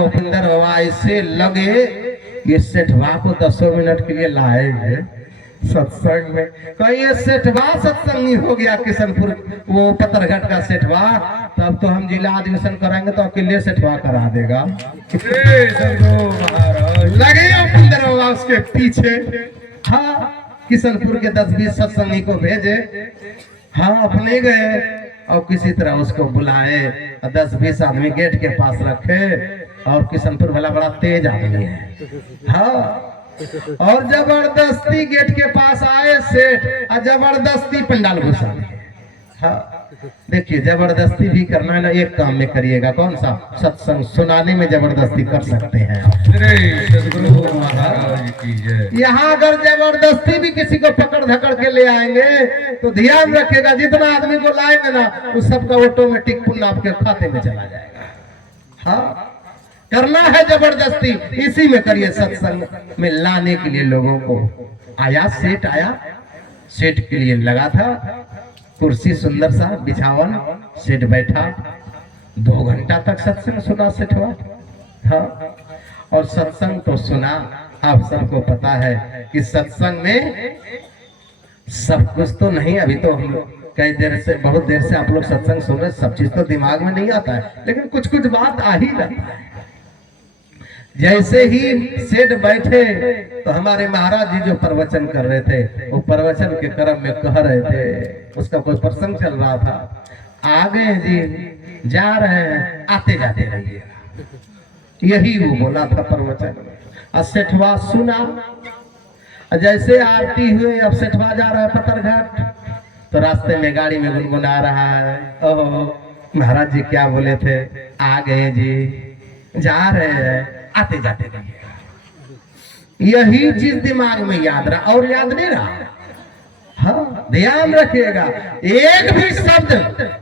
भूपिंदर बाबा ऐसे लगे ये सेठवा को 10 मिनट के लिए लाएंगे सत्संग में। कहीं ये सेठवा सत्संगी हो गया किशनपुर वो पत्थरघाट का सेठवा, तब तो हम जिला अधिवेशन कराएंगे तो अकेले सेठवा करा देगा। लगे भूपिंदर बाबा उसके पीछे। हाँ, किशनपुर के 10-20 सत्संगी को भेजे। हाँ, अपने गए और किसी तरह उसको बुलाए, 10-20 आदमी गेट के पास रखे। और किशनपुर वाला बड़ा तेज आदमी है। हाँ, और जबरदस्ती गेट के पास आए सेठ और जबरदस्ती पंडाल घुसा दिए। हाँ, देखिए जबरदस्ती भी करना है ना, एक काम में करिएगा। कौन सा? सत्संग सुनाने में जबरदस्ती कर सकते हैं। यहाँ अगर जबरदस्ती भी किसी को पकड़ धकड़ के ले आएंगे तो ध्यान रखिएगा, जितना आदमी को लाएंगे ना उस सबका ऑटोमेटिक पुण्य आपके खाते में चला जाएगा। हाँ, करना है जबरदस्ती, इसी में करिए। सत्संग में लाने के लिए लोगों को आया सेठ के लिए लगा था कुर्सी, सुंदर सा बिछावन, सेठ बैठा 2 घंटा तक सत्संग सुना सेठवा। हाँ, और सत्संग तो सुना। आप सबको पता है कि सत्संग में सब कुछ तो नहीं, अभी तो हम कई देर से बहुत देर से आप लोग सत्संग सुन रहे, सब चीज तो दिमाग में नहीं आता है, लेकिन कुछ कुछ बात आ ही जाता है। जैसे ही सेठ बैठे तो हमारे महाराज जी जो प्रवचन कर रहे थे वो प्रवचन के क्रम में कह रहे थे, उसका कोई प्रसंग चल रहा था। आगे जी जा रहे हैं, आते जाते रहिएगा, यही वो बोला था प्रवचन में। और सेठवा सुना। जैसे आरती हुए, अब सेठवा जा रहा है पत्थरघाट, तो रास्ते में गाड़ी में गुनगुना रहा है, ओहो महाराज जी क्या बोले थे, आ गए जी, जा रहे हैं, आते जाते रहिए। यही चीज दिमाग में याद रहा और याद नहीं रहा। हाँ, ध्यान रखिएगा, एक भी शब्द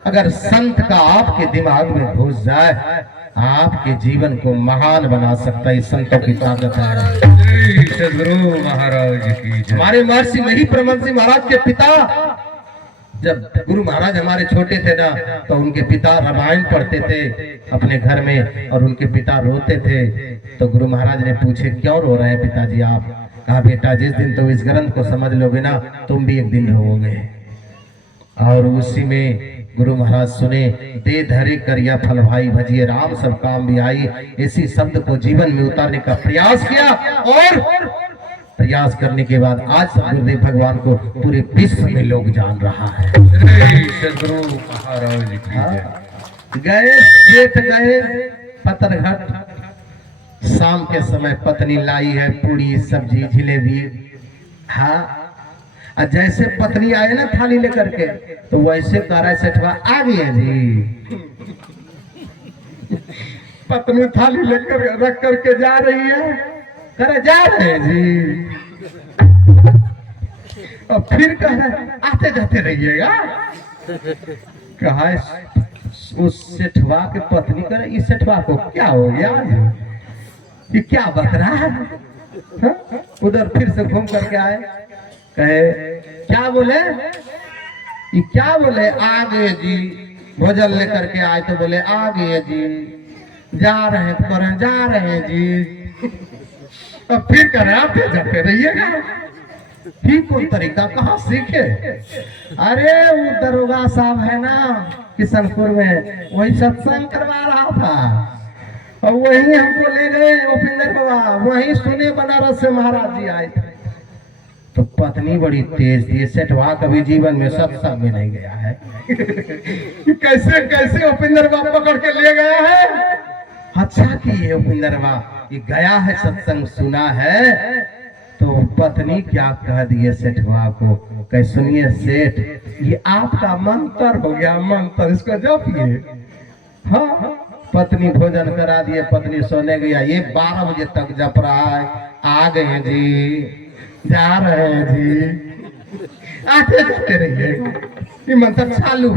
अगर संत का आपके दिमाग में घुस जाए आपके जीवन को महान बना सकता है। संतों की ताकत है। सदगुरु महाराज की। हमारे महर्षि महिप्रमंसी महाराज के पिता, जब गुरु महाराज हमारे छोटे थे ना तो उनके पिता रामायण पढ़ते थे अपने घर में और उनके पिता रोते थे। तो गुरु महाराज ने पूछे क्यों रो रहे हैं पिताजी आप? कहा बेटा जिस दिन तुम इस ग्रंथ को समझ लोगे ना तुम भी एक दिन रोओगे। और उसी में गुरु महाराज सुने, दे धरे करिया फल भाई भजिए राम सब काम भी आई। इसी शब्द को जीवन में उतारने का प्रयास किया और प्रयास करने के बाद आज गुरुदेव भगवान को पूरे विश्व में लोग जान रहा है। गए पत्थरघाट, शाम के समय पत्नी लाई है पूरी सब्जी जिलेबी। हाँ, जैसे पत्नी आए ना थाली लेकर के तो वैसे कह रहा है सेठवा आ गई है जी। पत्नी थाली लेकर रख करके जा रही है, करे जा रहे हैं जी। और फिर कह आते जाते रहिएगा। कहा उस सेठवा के पत्नी करे, इस सेठवा को क्या हो गया, ये क्या बक रहा है? उधर फिर से घूम करके आए, कहे क्या बोले, ये क्या बोले, आ गए जी। भोजन लेकर के आए तो बोले आ गए जी, जा रहे हैं तो करें जा रहे हैं जी। अब फिर करें आते जाते रहिएगा। ठीक कौन तरीका कहाँ सीखे? अरे वो दरोगा साहब है ना किशनपुर में, वही सत्संग करवा रहा था और वही हमको ले गए भूपिंदर बाबा, वही सुने बनारस से महाराज जी आए थे। तो पत्नी बड़ी तेज थी, सेठवा कभी जीवन में सत्संग में नहीं गया है। कैसे कैसे भूपिंदर बाबा पकड़ के ले गया है। अच्छा किए भूपिंदर बाबा ये गया है, सत्संग सुना है। तो पत्नी क्या कह दिए सेठवा को, कह सुनिए सेठ ये आपका मंत्र हो गया, मंत्र इसको जपिए। हाँ, पत्नी भोजन करा दिए, पत्नी सोने गया, ये 12 बजे तक जप रहा है, आ गए हैं जी, जा रहे हैं जी, आते जाते रहिए, ये मंत्र चालू।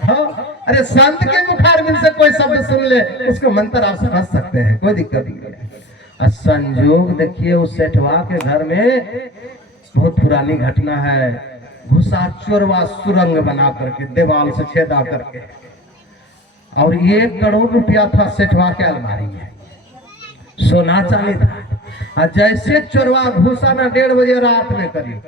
हाँ, अरे संत के मुखारबिंद से कोई शब्द सुन ले उसको मंत्र आप समझ सकते हैं, कोई दिक्कत नहीं है। संयोग देखिए उस सेठवा के घर में बहुत पुरानी घटना है। घुसा चोरवा सुरंग बना करके दीवार से छेदा करके, और 1 करोड़ रुपया था सेठवा के अलमारी में। सोना चांदी था। और जैसे चोरवा घुसा ना 1:30 बजे रात में करीब,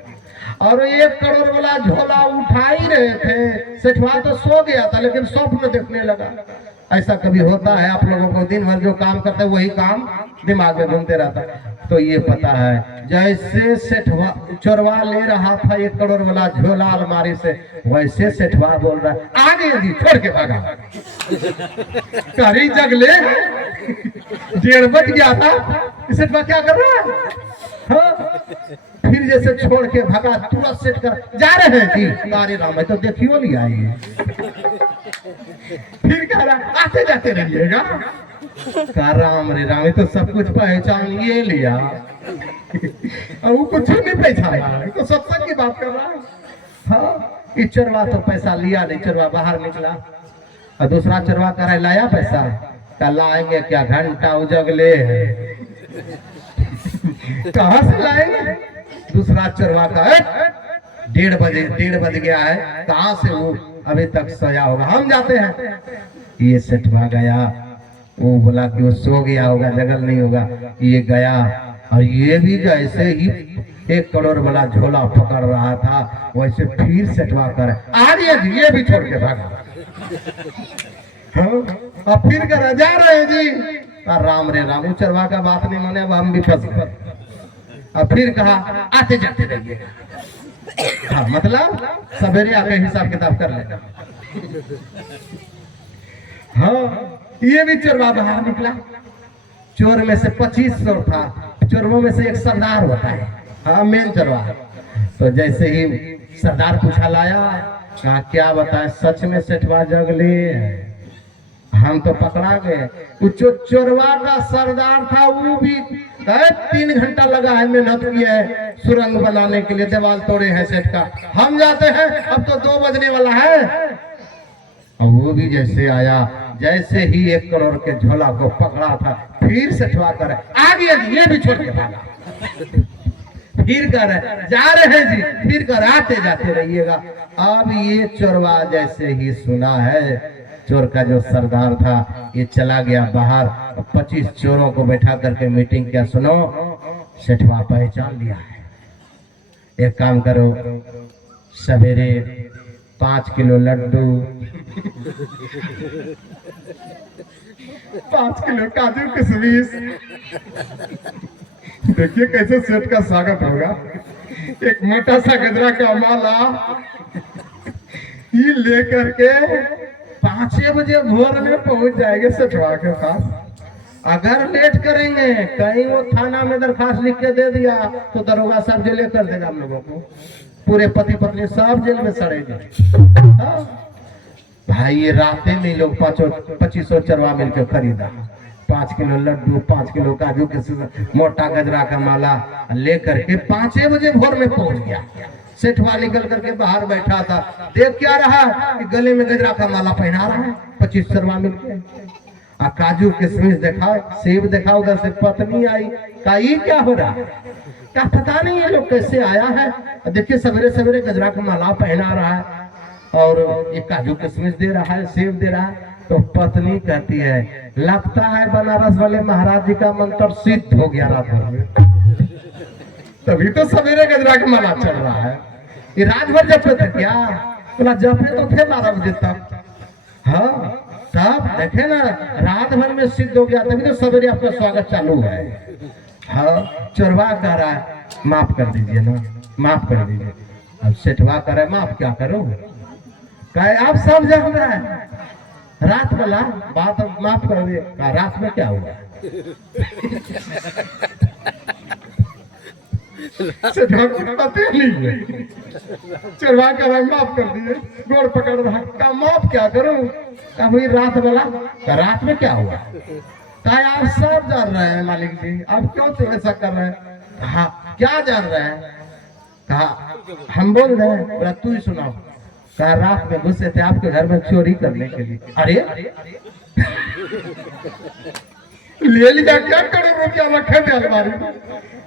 और 1 करोड़ वाला झोला उठा ही रहे थे, सेठवा तो सो गया था लेकिन स्वप्न देखने लगा। ऐसा कभी होता है आप लोगों को, दिन भर जो काम करते हैं वही काम दिमाग में घूमते रहता है। तो ये पता है जैसे सेठवा चोरवा ले रहा था 1 करोड़ वाला झोला अलमारी से, वैसे सेठवा बोल रहा है आगे जी छोड़ के भागा। करी जगले 1:30 बज गया था, सेठवा क्या कर रहा है? हाँ? फिर जैसे छोड़ के भागा, तुरंत सेठ कर जा रहे हैं जी, अरे राम है तो देखियो नहीं आएंगे। फिर कह रहा आते जाते रहिएगा। कहा राम रे राम, तो सब कुछ पहचान ये लिया और वो कुछ नहीं पहचाना, तो सत्संग की बात कर रहा है। हाँ, ये चरवा तो पैसा लिया नहीं, चरवा बाहर निकला और दूसरा चरवा कह रहा लाया पैसा, कहा लाएंगे क्या, घंटा उजगले है। कहाँ से लाएंगे? दूसरा चरवा का 1:30 बज गया है, कहाँ से वो अभी तक सोया होगा, हम जाते हैं। ये सेठवा गया, वो बोला कि वो सो गया होगा, जगल नहीं होगा। ये गया और ये भी जैसे ही 1 करोड़ वाला झोला पकड़ रहा था, वैसे फिर सेठवा कर ये भी छोड़ के भागा। हाँ? और फिर कर जा रहे हैं जी, राम रे राम, चरवा का बात नहीं माने, अब हम भी फंस गए। और फिर कहा आते जाते रहिए। हाँ, मतलब सवेरे आके हिसाब किताब कर लेगा। हाँ, ये भी चोरवा बाहर निकला। चोर में से 2500 था, चोरों में से एक सरदार होता है, हाँ मेन चोरवा। तो जैसे ही सरदार पूछा लाया, कहा क्या बताए, सच में सेठवा जगले, हम तो पकड़ा गए। जो चोरवा का सरदार था वो भी 3 घंटा लगा है, मेहनत की है सुरंग बनाने के लिए, दीवार तोड़े हैं सेठ का। हम जाते हैं, अब तो 2 बजने वाला है। और वो भी जैसे आया, जैसे ही 1 करोड़ के झोला को पकड़ा था, फिर सेठवा कर आगे ये भी छोड़ के भागा। फिर कर जा रहे हैं जी, फिर कर आते जाते रहिएगा। अब ये चोरवा जैसे ही सुना है, चोर का जो सरदार था ये चला गया बाहर, 25 चोरों को बैठा करके मीटिंग किया, सुनो सेठवा पहचान लिया है, एक काम करो, सवेरे 5 किलो लड्डू 5 किलो काजू किशमिश, देखिए कैसे सेठ का स्वागत होगा, एक मोटा सा गजरा का माला ये लेकर के 5 बजे भोर में पहुंच जाएंगे सेठवा के पास। अगर लेट करेंगे, कहीं वो थाना में दरखास्त लिख के दे दिया तो दरोगा साहब जेल कर देगा हम लोगों को, पूरे पति पत्नी सब जेल में सड़ेंगे। हाँ? भाई ये रातें में लोग 2500 चरवा मिलकर खरीदा, 5 किलो लड्डू, 5 किलो काजू किशमिश, मोटा गजरा का माला लेकर के 5 बजे भोर में पहुंच गया। सेठवा निकल करके बाहर बैठा था, देख क्या रहा कि गले में गजरा का माला पहना रहा है 25 चरवा मिलके, और काजू किशमिश देखा, सेब देखा, उधर से पत्नी आई, का ये क्या हो रहा है, क्या पता नहीं ये लोग कैसे आया है। देखिए सवेरे सवेरे गजरा का माला पहना रहा है और ये काजू किशमिश दे रहा है, सेब दे रहा है। तो पत्नी कहती है लगता है बनारस वाले महाराज जी का मंत्र सिद्ध हो गया रात भर में, तभी तो सवेरे गजरा का माला चल रहा है। ये रात भर जपे थे क्या? बोला जपे तो थे 12 बजे तक। हाँ तब देखे ना रात भर में सिद्ध हो गया, तभी तो सवेरे आपका स्वागत चालू है। हाँ, चोरवा कह रहा है माफ कर दीजिए ना, माफ कर दीजिए। अब सेठवा कह रहा है माफ क्या करो, कहे आप सब जान रहे हैं रात वाला बात, अब माफ कर दिए। रात में क्या हुआ? पता नहीं है, चरवा कर रहा माफ कर दिए, गोड़ पकड़ रहा है, माफ क्या करूं, भाई रात वाला, रात में क्या हुआ? कहा आप सब जान रहे हैं मालिक जी, आप क्यों तो ऐसा कर रहे हैं? हाँ क्या जान रहे हैं? कहा हम बोल रहे हैं। बोला तू ही सुनाओ। कहा रात में घुसे थे आपके घर में चोरी करने के लिए। अरे ले लिया क्या, करोड़ रुपया रखे थे अलमारी में?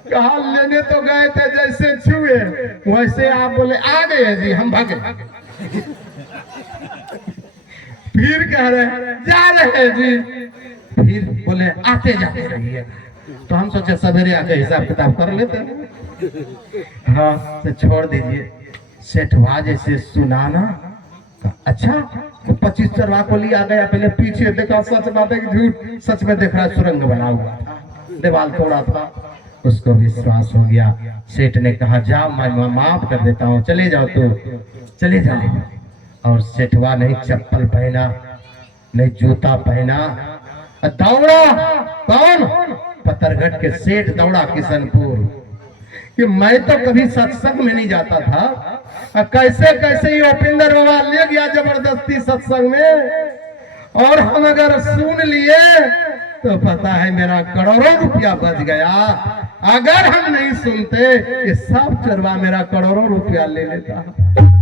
कहा लेने तो गए थे, जैसे छुए वैसे आप बोले आ गए जी, हम भागे। फिर कह रहे जा रहे हैं जी, फिर बोले आते जाते रहिए। तो हम सोचे सवेरे आके हिसाब किताब कर लेते हैं। हाँ तो छोड़ दीजिए। सेठवा जैसे सुनाना, अच्छा तो 25 चरवा को लिया गया, पहले पीछे देखा, सच बात है कि झूठ, सच में देख रहा सुरंग बना हुआ था, दीवार तोड़ा था। उसको विश्वास हो गया। सेठ ने कहा जाओ मैं माफ कर देता हूँ, चले जाओ तो चले जाओ। और सेठवा नहीं चप्पल पहना, नहीं जूता पहना, दौड़ा। कौन? पत्थरघट के सेठ दौड़ा किशनपुर। कि मैं तो कभी सत्संग में नहीं जाता था, कैसे कैसे ये उपेंद्र बाबा ले गया जबरदस्ती सत्संग में, और हम अगर सुन लिए तो पता है मेरा करोड़ों रुपया बच गया। अगर हम नहीं सुनते ये सब चरवा मेरा करोड़ों रुपया ले लेता।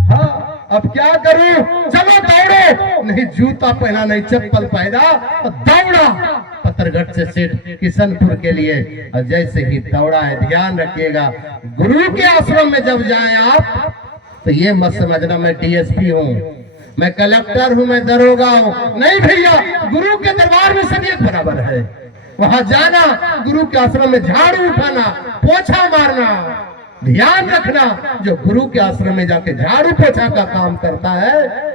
हाँ अब क्या करूं? चलो दौड़ो। नहीं जूता पहना, नहीं चप्पल पहना, दौड़ा पत्थरघट से सेठ किशनपुर के लिए। और जैसे ही दौड़ा है, ध्यान रखिएगा, गुरु के आश्रम में जब जाएं आप तो ये मत समझना मैं डीएसपी हूँ, मैं कलेक्टर हूँ, मैं दरोगा हूँ। नहीं भैया, गुरु के दरबार में सब एक बराबर है। वहां जाना, गुरु के आश्रम में झाड़ू उठाना, पोछा मारना, ध्यान रखना। जो गुरु के आश्रम में जाके झाड़ू पोछा का काम करता है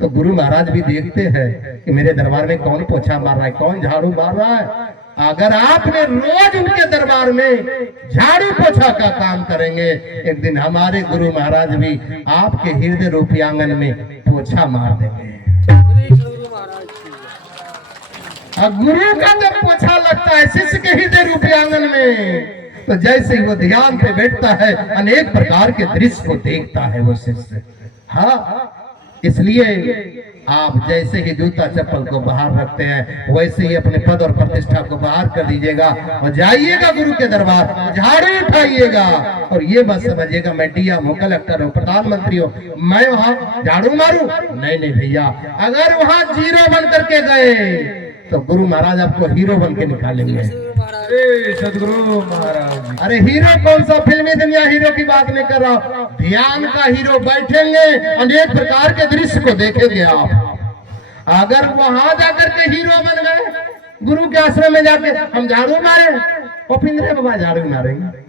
तो गुरु महाराज भी देखते हैं कि मेरे दरबार में कौन पोछा मार रहा है, कौन झाड़ू मार रहा है। अगर आपने रोज उनके दरबार में झाड़ू पोछा का काम करेंगे, एक दिन हमारे गुरु महाराज भी आपके हृदय रूपी आंगन में पोछा मार देंगे। गुरु का जब पोछा लगता है शिष्य के हृदय रूपी आंगन में, तो जैसे ही वो ध्यान पे बैठता है अनेक प्रकार के दृश्य को देखता है वो शिष्य। हाँ इसलिए आप जैसे ही जूता चप्पल को बाहर रखते हैं, वैसे ही अपने पद और प्रतिष्ठा को बाहर कर दीजिएगा और जाइएगा गुरु के दरबार, झाड़ू उठाइएगा। और ये मत समझिएगा मैं डीएम हूँ, कलेक्टर हूँ, प्रधानमंत्री हूँ, मैं वहाँ झाड़ू मारू। नहीं नहीं भैया, अगर वहाँ जीरो बन करके गए तो गुरु महाराज आपको हीरो बन के निकालेंगे। सदगुरु महाराज, अरे हीरो कौन सा? फिल्मी दुनिया हीरो की बात नहीं कर रहा, ध्यान का हीरो। बैठेंगे, अनेक प्रकार के दृश्य को देखेंगे आप। अगर वहां जाकर के हीरो बन गए, गुरु के आश्रम में जाके हम झाड़ू मारे, उपेंद्र बाबा झाड़ू मारेंगे,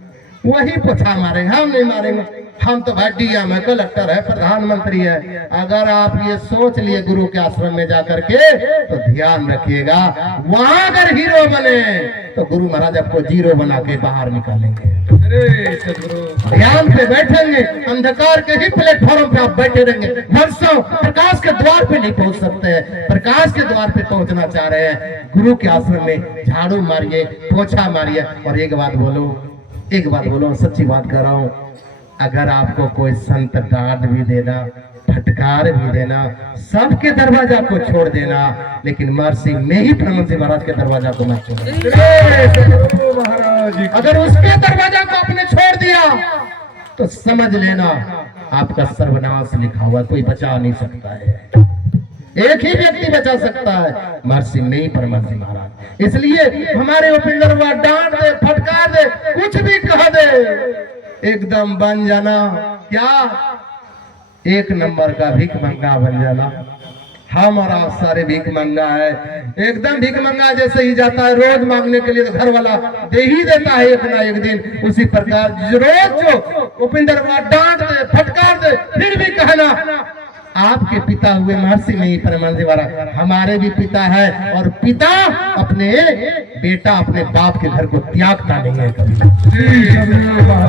वही पोछा मारेंगे, हम नहीं मारेंगे। हम तो भाई डीएम है, कलेक्टर है, प्रधानमंत्री है। अगर आप ये सोच लिए गुरु के आश्रम में जाकर के, तो ध्यान रखिएगा वहां अगर हीरो बने तो गुरु महाराज आपको जीरो बना के बाहर निकालेंगे। ध्यान पे बैठेंगे, अंधकार के ही प्लेटफॉर्म पे आप बैठे रहेंगे वर्षों, प्रकाश के द्वार पे नहीं पहुंच सकते हैं। प्रकाश के द्वार पे पहुंचना चाह रहे हैं, गुरु के आश्रम में झाड़ू मारिए, पोछा मारिए। और एक बात बोलो, सच्ची बात कर रहा हूँ, अगर आपको कोई संत डांट भी देना, फटकार भी देना, सबके दरवाजा को छोड़ देना, लेकिन महर्षि में ही परम जी महाराज के दरवाजा को मत छोड़ना। अगर उसके दरवाजा को आपने छोड़ दिया तो समझ लेना आपका सर्वनाश लिखा हुआ, कोई बचा नहीं सकता है। एक ही व्यक्ति बचा सकता है, महर्षि में ही परम जी महाराज। इसलिए हमारे उपेंद्र बाबा डांट दे, फटकार दे, कुछ भी कह दे, एकदम बन जाना क्या, एक नंबर का भीख मंगा बन जाना। हम और आप सारे भीख मंगा है, एकदम भीख मंगा जैसे ही जाता है रोज मांगने के लिए तो घर वाला दे ही देता है एक ना एक दिन। उसी प्रकार रोज जो उपेंद्र बाबा डांट दे, फटकार दे, फिर भी कहना आपके पिता हुए महर्षि में ही परमानंद महाराज हमारे भी पिता है, और पिता अपने बेटा अपने बाप के घर को त्यागता नहीं है कभी।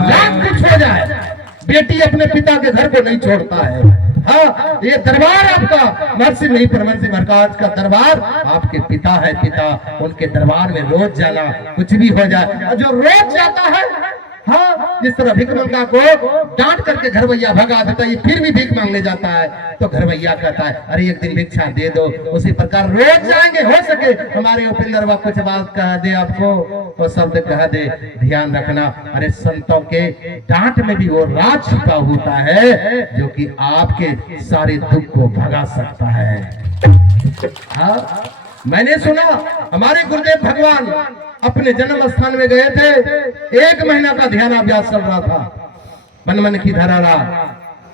लाख कुछ हो जाए, बेटी अपने पिता के घर को नहीं छोड़ता है। हाँ, ये दरबार आपका महर्षि में ही परमानंद महाराज का दरबार आपके पिता है, पिता उनके दरबार में रोज जाना, कुछ भी हो जाए। और जो रोज जाता है, हाँ, जिस तरह भीख मंगा को डांट करके घरवैया भगा देता है, ये फिर भी भीख मांगने जाता है तो घरवैया कहता है अरे एक दिन भिक्षा दे दो। उसी प्रकार रोज जाएंगे, हो सके हमारे उपेंद्र बाबा कुछ बात कह दे आपको, वो शब्द कह दे, ध्यान रखना। अरे संतों के डांट में भी वो राज छिपा होता है जो कि आपके सारे दुख को भगा सकता है। हाँ, मैंने सुना हमारे गुरुदेव भगवान अपने जन्म स्थान में गए थे, 1 महीना का ध्यानाभ्यास चल रहा था, मन मन की धरारा।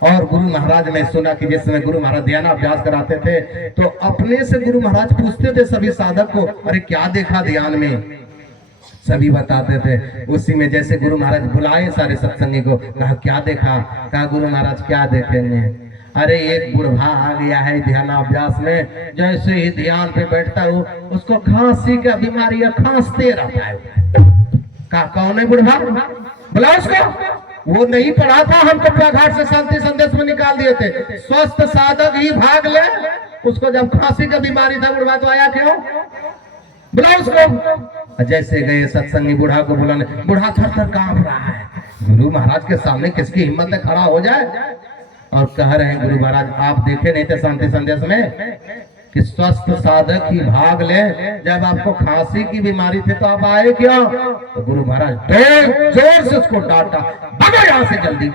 और गुरु महाराज ने सुना कि जिस समय गुरु महाराज ध्यानाभ्यास कराते थे तो अपने से गुरु महाराज पूछते थे सभी साधक को, अरे क्या देखा ध्यान में? सभी बताते थे। उसी में जैसे गुरु महाराज बुलाए सारे सत्संगी को, कहा क्या देखा? कहा गुरु महाराज क्या देखेंगे? अरे एक बुढ़ा आ गया है ध्यानाभ्यास में, जैसे ही ध्यान पे बैठता हूँ उसको खांसी का बीमारी है, खांसते रहता है। कहा कौन है बुढ़ा? बुला उसको। वो नहीं पढ़ा था, हम कपिला घाट से शांति संदेश में निकाल दिए थे। स्वस्थ साधक ही भाग ले। उसको जब खांसी का बीमारी था बुढ़ा तो आया क्यों? बुला उसको। जैसे गए सत्संगी बूढ़ा को बुलाने, बूढ़ा थर थर कांप रहा है। गुरु महाराज के सामने किसकी हिम्मत है खड़ा हो जाए? और कह रहे हैं गुरु महाराज आप देखे नहीं थे शांति संदेश में कि स्वस्थ साधक ही भाग ले, जब आपको खांसी की बीमारी थी तो आप आए क्यों? तो गुरु महाराज जोर से उसको डांटा, भागो यहाँ से जल्दी।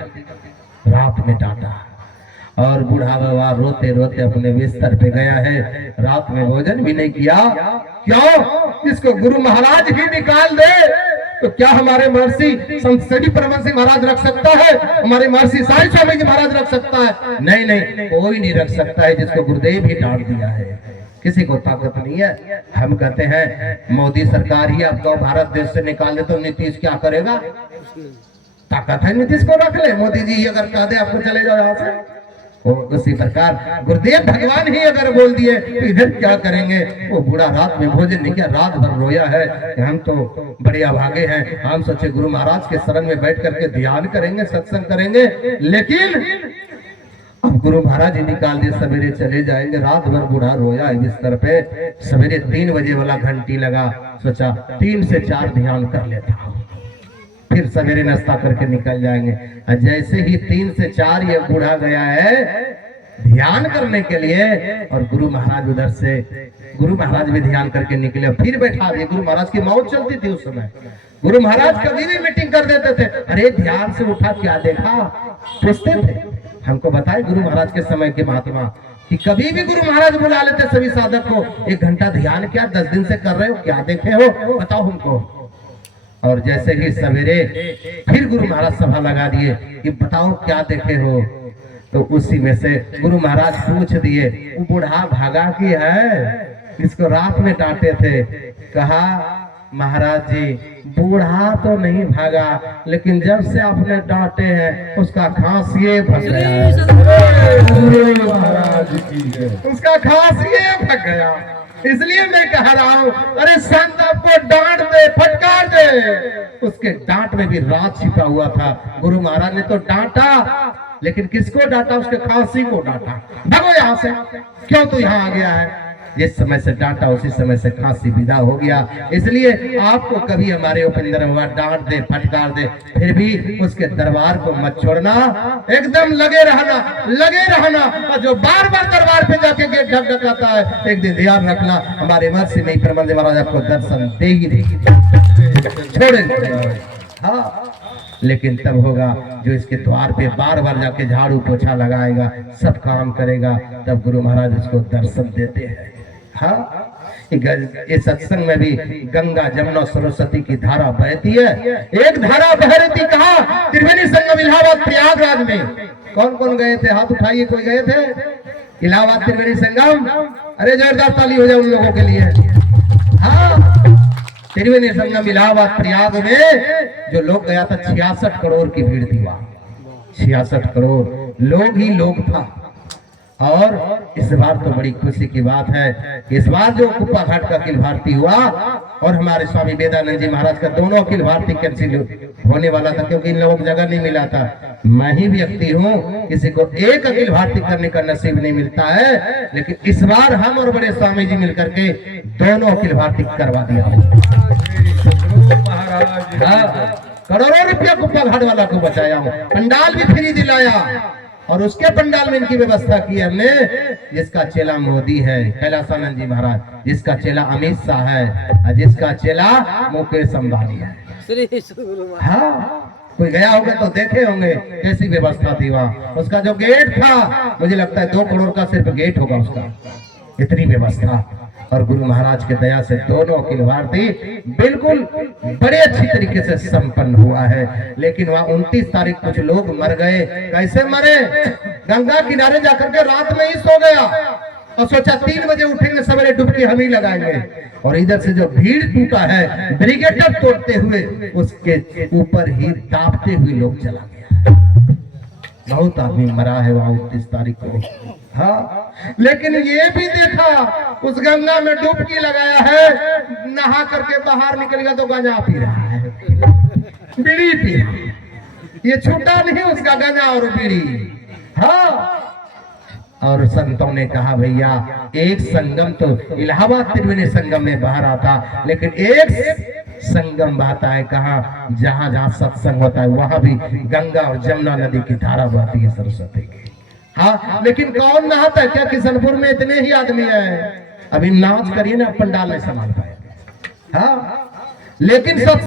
रात में डांटा और बूढ़ा बाबा रोते रोते अपने बिस्तर पे गया है। रात में भोजन भी नहीं किया। क्यों? इसको गुरु महाराज ही निकाल दे तो क्या हमारे महर्षि संत श्री परमहंस सिंह महाराज रख सकता है? हमारे महर्षि साईं स्वामी जी महाराज रख सकता है? नहीं नहीं, कोई नहीं रख सकता है जिसको गुरुदेव ही डांट दिया है। किसी को ताकत नहीं है। हम कहते हैं मोदी सरकार ही आपको भारत देश से निकाल दे तो नीतीश क्या करेगा? ताकत है नीतीश को रख ले। मोदी जी अगर कह दे आपको चले जाओ यहाँ से, उसी प्रकार गुरुदेव भगवान ही अगर बोल दिए तो इधर क्या करेंगे? वो बूढ़ा रात में भोजन नहीं किया, रात भर रोया है कि हम तो बड़े अभागे हैं, हम सोचे गुरु महाराज के शरण में बैठ करके ध्यान करेंगे, सत्संग करेंगे, लेकिन अब गुरु महाराज ही निकाल दिए, सवेरे चले जाएंगे। रात भर बूढ़ा रोया है बिस्तर पे। सवेरे 3 बजे वाला घंटी लगा, सोचा 3 से 4 ध्यान कर लेता हूँ, फिर सवेरे नाश्ता करके निकल जाएंगे। जैसे ही 3 से 4 ये बूढ़ा गया है ध्यान करने के लिए, और गुरु महाराज उधर से, गुरु महाराज भी ध्यान करके निकले, फिर बैठा दिए। गुरु महाराज की मौत चलती थी उस समय। गुरु महाराज कभी भी मीटिंग कर देते थे, अरे ध्यान से उठा क्या देखा? पूछते थे। हमको बताए गुरु महाराज के समय के महात्मा कि कभी भी गुरु महाराज बुला लेते सभी साधक को, 1 घंटा ध्यान क्या 10 दिन से कर रहे हो, क्या देखे हो बताओ हमको। और जैसे ही सवेरे फिर गुरु महाराज सभा लगा दिए कि बताओ क्या देखे हो, तो उसी में से गुरु महाराज पूछ दिए वो बूढ़ा भागा की है? इसको रात में डांटे थे। कहा महाराज जी बूढ़ा तो नहीं भागा, लेकिन जब से आपने डांटे हैं उसका खांसी भग गया। उसका खांसी भग गया। इसलिए मैं कह रहा हूँ, अरे संत आपको डांट दे, फटकार दे। उसके डांट में भी राज छिपा हुआ था। गुरु महाराज ने तो डांटा, लेकिन किसको डांटा? उसके खांसी को डांटा। भागो यहाँ से, क्यों तू यहाँ आ गया है? जिस समय से डांटा उसी समय से खांसी विदा हो गया। इसलिए आपको कभी हमारे उपेंद्र बाबा डांट दे, फटकार दे, फिर भी उसके दरबार को मत छोड़ना, एकदम लगे रहना, लगे रहना। और जो बार बार दरबार पे जाके गेट ढकढकाता है, एक दिन ध्यान रखना हमारे महर्षि में परमहंस महाराज आपको दर्शन दे ही देंगे, छोड़ेंगे। हाँ, लेकिन तब होगा जो इसके द्वार पे बार बार जाके झाड़ू पोछा लगाएगा, सब काम करेगा, तब गुरु महाराज उसको दर्शन देते हैं। हाँ, इस सत्संग में भी गंगा जमुना सरस्वती की धारा बहती है। एक धारा बह रही थी कहा? त्रिवेणी संगम इलाहाबाद प्रयागराज में। कौन कौन गए थे? हाथ उठाइए, कोई गए थे इलाहाबाद त्रिवेणी संगम? अरे जोरदार ताली हो जाए उन लोगों के लिए। हाँ, त्रिवेणी संगम इलाहाबाद प्रयाग में जो लोग गया था, 66 करोड़ की भीड़ थी वहां। 66 करोड़ लोग ही लोग था। और इस बार तो बड़ी खुशी की बात है, इस बार जो कुप्पा घाट का अखिल भारती हुआ और हमारे स्वामी वेदानंद जी महाराज का दोनों अखिल भारती कैंसिल होने वाला था, क्योंकि इन लोगों को जगह नहीं मिला था। मैं ही व्यक्ति हूँ, किसी को एक अखिल भारती करने का नसीब नहीं मिलता है, लेकिन इस बार हम और बड़े स्वामी जी मिलकर के दोनों अखिल भारती करवा दिया। करोड़ों रुपया कुप्पा घाट वाला को बचाया हूँ, पंडाल भी फ्री दिलाया, और उसके पंडाल में इनकी व्यवस्था की हमने। जिसका चेला मोदी है कैलासानंद जी महाराज, जिसका चेला अमित शाह है, जिसका चेला मुकेश अंबानी है। हाँ, कोई गया होगा तो देखे होंगे कैसी व्यवस्था थी वहाँ। उसका जो गेट था, मुझे लगता है 2 करोड़ का सिर्फ गेट होगा उसका, इतनी व्यवस्था। और गुरु महाराज के दया से दोनों अखिल भारती बिल्कुल बड़े अच्छी तरीके से संपन्न हुआ है। लेकिन वहाँ 29 तारीख कुछ लोग मर गए। कैसे मरे? गंगा किनारे जाकर के रात में ही सो गया और सोचा 3 बजे उठेंगे सवेरे डुबकी हम ही लगाएंगे। और इधर से जो भीड़ टूटा है ब्रिगेडर तोड़ते हुए उसके ऊपर ही दाबते हुए लोग चला गया। बहुत आदमी मरा है वहां 29 तारीख को। हाँ, लेकिन ये भी देखा उस गंगा में डुबकी लगाया है, नहा करके बाहर निकलेगा तो गांजा पी रहा है, बीड़ी पी रहा है। ये छूटा नहीं उसका गांजा और बीड़ी। हाँ, और संतों ने कहा भैया एक संगम तो इलाहाबाद त्रिवेणी संगम में बह रहा था, लेकिन एक संगम बहता है कहाँ? जहां जहां सत्संग होता है वहां भी गंगा और जमुना नदी की धारा बहती है सरस्वती की। हाँ, लेकिन कौन नहाता है? क्या किशनपुर में इतने ही आदमी है? अभी नाच करिए ना, पंडाल नहीं संभाल पाएंगे। हाँ, लेकिन सब